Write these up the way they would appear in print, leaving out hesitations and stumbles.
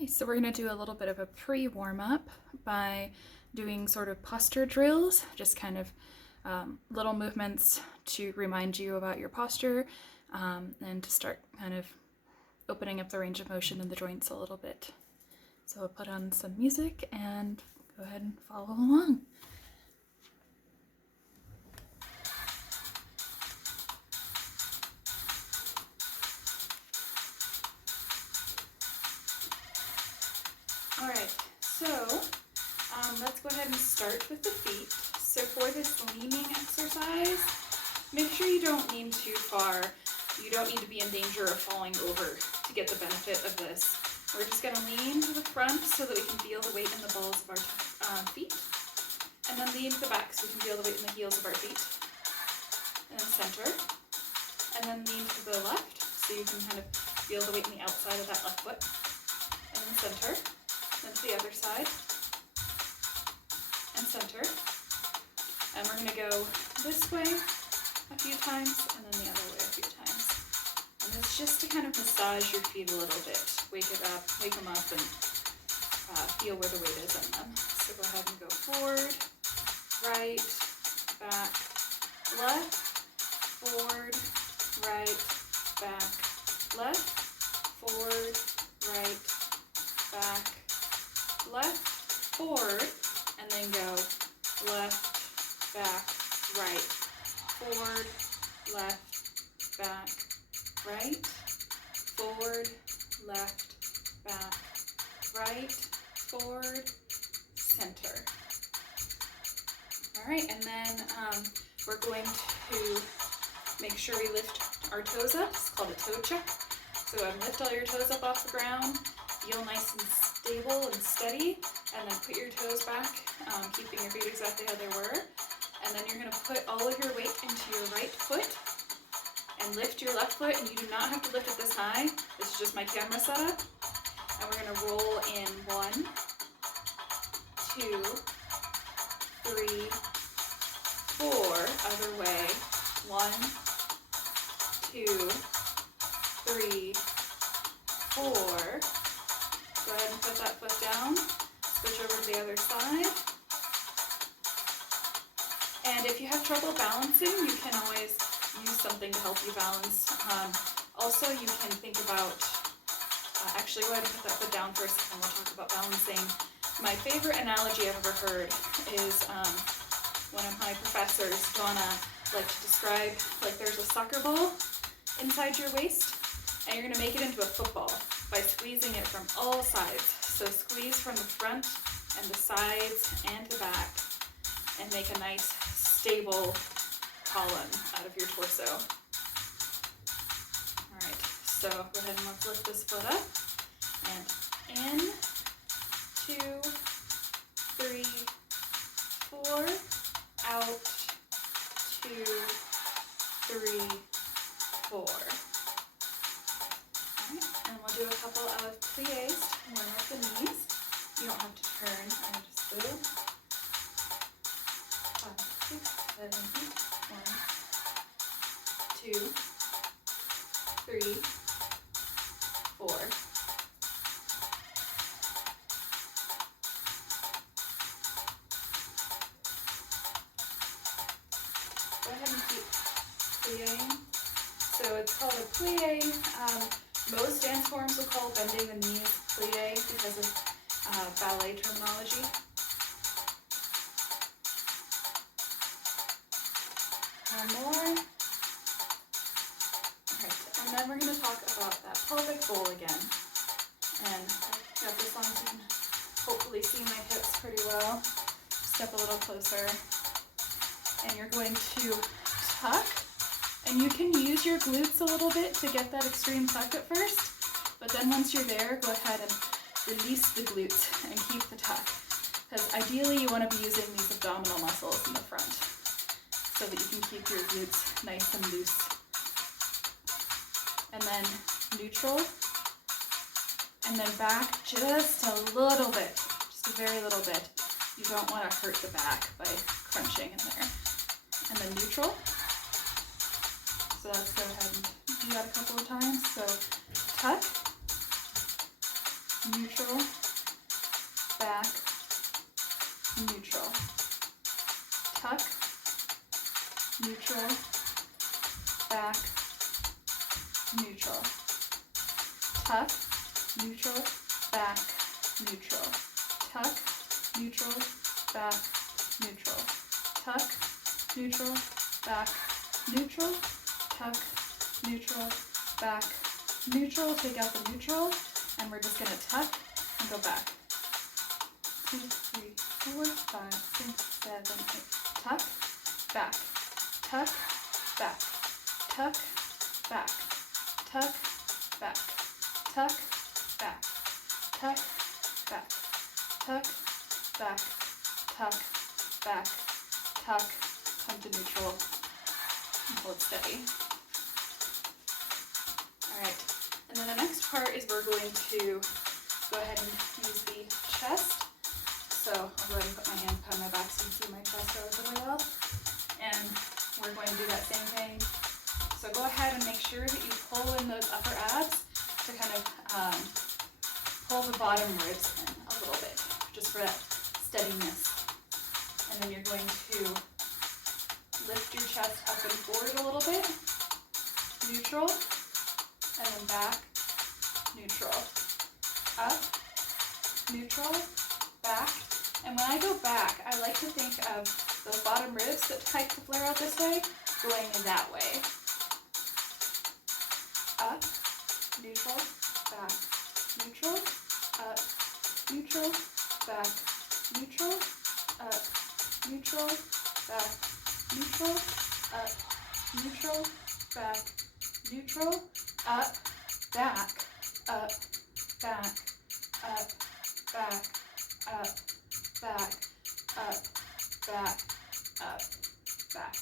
Hi, so we're going to do a little bit of a pre-warm-up by doing sort of posture drills, just kind of little movements to remind you about your posture and to start kind of opening up the range of motion in the joints a little bit. So we'll put on some music and go ahead and follow along. Alright, so let's go ahead and start with the feet. So for this leaning exercise, make sure you don't lean too far. You don't need to be in danger of falling over to get the benefit of this. We're just going to lean to the front so that we can feel the weight in the balls of our feet. And then lean to the back so we can feel the weight in the heels of our feet. And then center. And then lean to the left so you can kind of feel the weight in the outside of that left foot. And then center. Then to the other side. And center. And we're going to go this way a few times and then the other way a few times. And it's just to kind of massage your feet a little bit. Wake them up and feel where the weight is in them. So go ahead and go forward, right, back, left, forward, right, back, left, forward, right, back, left, forward, and then go left, back, right, forward, left, back, right, forward, left, back, right, forward, center. All right, and then we're going to make sure we lift our toes up. It's called a toe check. So lift all your toes up off the ground, feel nice and stable and steady, and then put your toes back, keeping your feet exactly how they were. And then you're going to put all of your weight into your right foot and lift your left foot, and you do not have to lift it this high. This is just my camera setup. And we're going to roll in 1, 2, 3, 4, other way. 1, 2, 3, 4. Go ahead and put that foot down. Switch over to the other side. And if you have trouble balancing, you can always use something to help you balance. Also, you can think about, actually go ahead and put that foot down first and we'll talk about balancing. My favorite analogy I've ever heard is one of my professors, Donna, like to describe, like there's a soccer ball inside your waist and you're going to make it into a football by squeezing it from all sides. So squeeze from the front and the sides and the back and make a nice stable column out of your torso. Alright, so go ahead and let's lift this foot up. And in, 2, 3, 4, out, 2, 3, 4. Alright, and we'll do a couple of plies to warm up the knees. You don't have to turn, I just go. 5, 6, 7, 8, 1, 2, 3, 4. Go ahead and keep plieing. So it's called a plie. Most dance forms will call bending the knees plie because of ballet terminology. One more. Alright, and then we're going to talk about that pelvic bowl again. And I've got this on so you can hopefully see my hips pretty well. Step a little closer. And you're going to tuck. And you can use your glutes a little bit to get that extreme tuck at first. But then once you're there, go ahead and release the glutes and keep the tuck. Because ideally you want to be using these abdominal muscles in the front, so that you can keep your glutes nice and loose. And then neutral, and then back just a little bit, just a very little bit. You don't want to hurt the back by crunching in there. And then neutral. So let's go ahead and do that a couple of times. So tuck, neutral, back, neutral. Tuck, neutral, back, neutral. Tuck, neutral, back, neutral. Tuck, neutral, back, neutral. Tuck, neutral, back, neutral. Tuck, neutral, back, neutral. Take out the neutral, and we're just gonna tuck and go back. 2, 3, 4, 5, 6, 7, 8. Tuck, back, tuck, back, tuck, back, tuck, back, tuck, back, tuck, back, tuck, back, tuck, back, tuck, come to neutral, and hold steady. Alright, and then the next part is we're going to go ahead and use the chest. So I'll go ahead and put my hands behind my back so you can see my chest relatively well. And we're going to do that same thing. So go ahead and make sure that you pull in those upper abs to kind of pull the bottom ribs in a little bit, just for that steadiness. And then you're going to lift your chest up and forward a little bit, neutral, and then back, neutral, up, neutral, back. And when I go back, I like to think of those bottom ribs that type to flare out this way, going in that way. Up, neutral, back, neutral, up, neutral, back, neutral, up, neutral, back, neutral, up, neutral, back, neutral, up, back, up, back, up, back, up, back, up, back, up, back.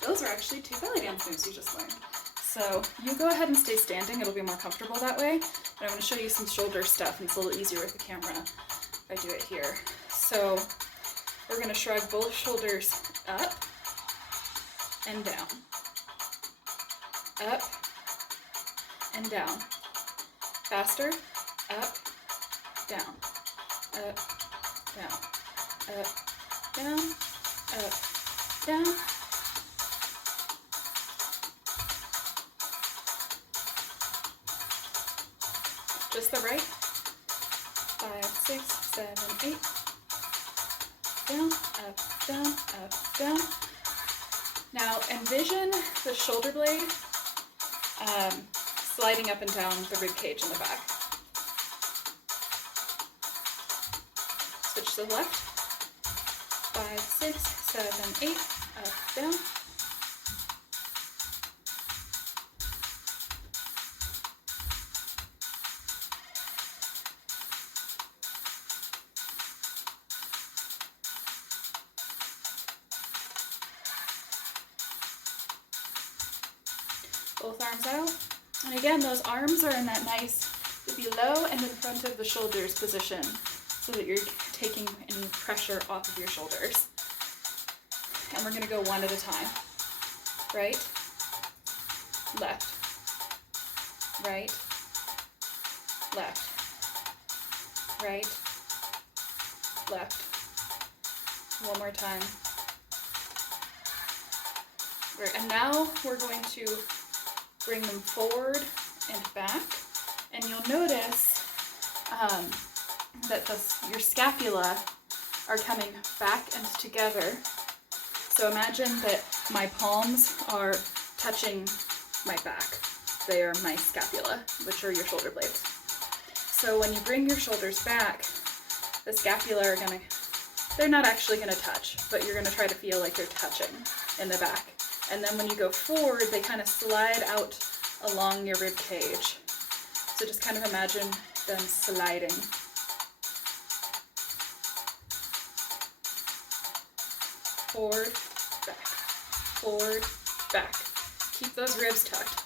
Those are actually 2 belly dance moves you just learned. So you go ahead and stay standing, it'll be more comfortable that way. But I'm going to show you some shoulder stuff, and it's a little easier with the camera if I do it here. So we're going to shrug both shoulders up and down. Up and down. Faster. Up, down, up, down, up, down, up, down. Just the right. 5, 6, 7, 8. Down, up, down, up, down. Now envision the shoulder blade sliding up and down the rib cage in the back. Switch to the left. 5, 6, 7, 8. Up, down. Both arms out. And again, those arms are in that nice below and in front of the shoulders position so that you're taking any pressure off of your shoulders. And we're going to go one at a time. Right, left, right, left, right, left. One more time. Great. And now we're going to bring them forward and back. And you'll notice that your scapula are coming back and together. So imagine that my palms are touching my back. They are my scapula, which are your shoulder blades. So when you bring your shoulders back, the scapula are they're not actually gonna touch, but you're gonna try to feel like they're touching in the back. And then when you go forward, they kind of slide out along your rib cage. So just kind of imagine them sliding. Forward, back, forward, back. Keep those ribs tucked.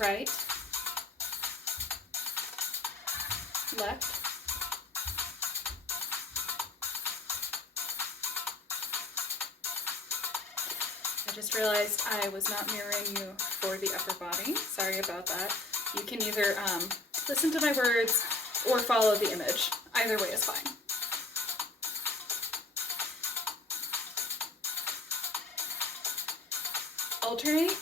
Right, left, I just realized I was not mirroring you for the upper body. Sorry about that. You can either listen to my words or follow the image. Either way is fine. Alternate.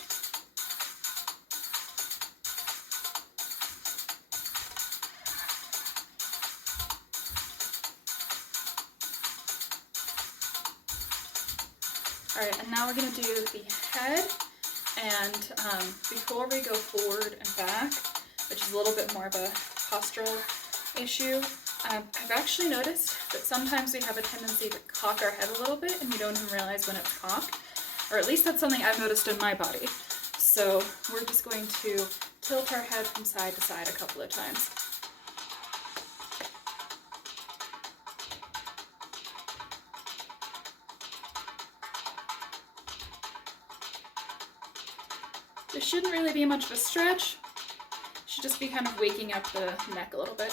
Alright, and now we're going to do the head, and before we go forward and back, which is a little bit more of a postural issue, I've actually noticed that sometimes we have a tendency to cock our head a little bit and we don't even realize when it's cocked, or at least that's something I've noticed in my body. So we're just going to tilt our head from side to side a couple of times. This shouldn't really be much of a stretch. It should just be kind of waking up the neck a little bit.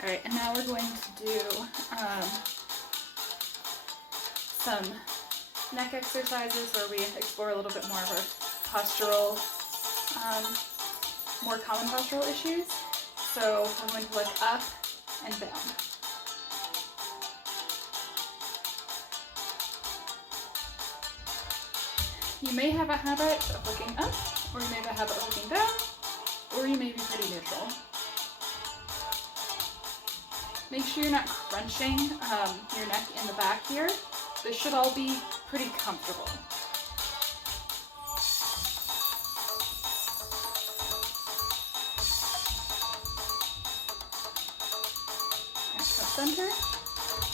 Alright, and now we're going to do some neck exercises where we explore a little bit more of our postural, more common postural issues. So I'm going to look up and down. You may have a habit of looking up, or you may have a habit of looking down, or you may be pretty neutral. Make sure you're not crunching your neck in the back here. This should all be pretty comfortable. Next up center.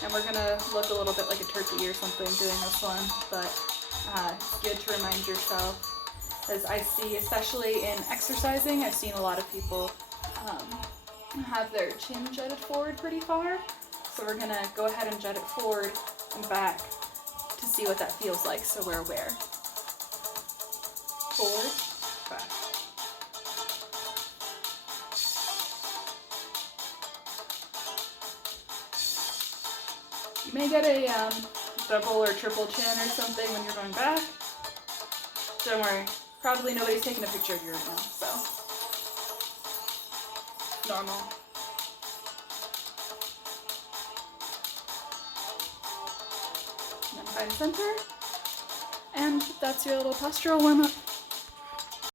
And we're gonna look a little bit like a turkey or something doing this one, but it's good to remind yourself, as I see, especially in exercising, I've seen a lot of people have their chin jutted forward pretty far. So we're gonna go ahead and jut it forward and back to see what that feels like, so we're aware. Forward, back. You may get a double or triple chin or something when you're going back. Don't worry, probably nobody's taking a picture of you right now, so normal. And then find center, and that's your little postural warm-up.